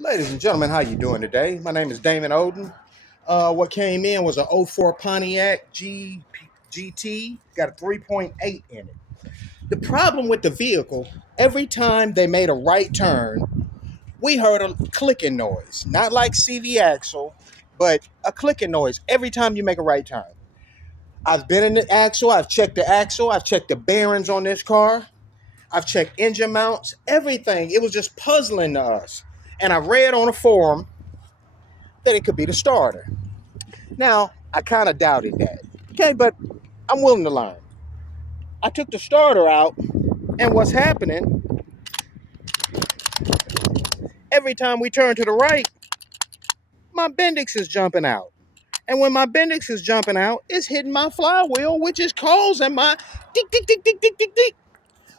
Ladies and gentlemen, how you doing today? My name is Damon Oden. What came in was a '04 Pontiac GT, got a 3.8 in it. The problem with the vehicle, every time they made a right turn, we heard a clicking noise. Not like CV axle, but a clicking noise every time you make a right turn. I've been in the axle, I've checked the bearings on this car, I've checked engine mounts, everything. It was just puzzling to us. And I read on a forum that it could be the starter. Now, I kind of doubted that. Okay, but I'm willing to learn. I took the starter out, and what's happening, every time we turn to the right, my Bendix is jumping out. And when my Bendix is jumping out, it's hitting my flywheel, which is causing my tick, tick, tick, tick, tick, tick, tick.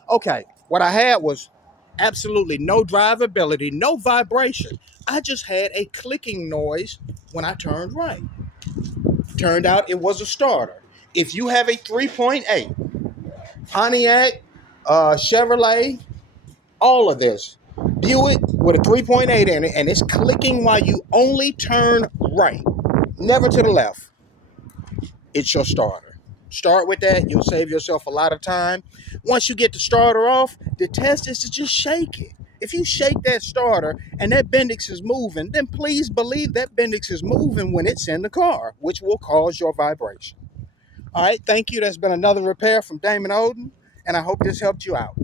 Okay, what I had was absolutely no drivability, no vibration. I just had a clicking noise when I turned right. Turned out it was a starter. If you have a 3.8, Pontiac, Chevrolet, all of this, Buick with a 3.8 in it, and it's clicking while you only turn right, never to the left, it's your starter. Start with that. You'll save yourself a lot of time. Once you get the starter off, the test is to just shake it. If you shake that starter and that Bendix is moving, then please believe that Bendix is moving when it's in the car, which will cause your vibration. All right, thank you. That's been another repair from Damon Oden, and I hope this helped you out.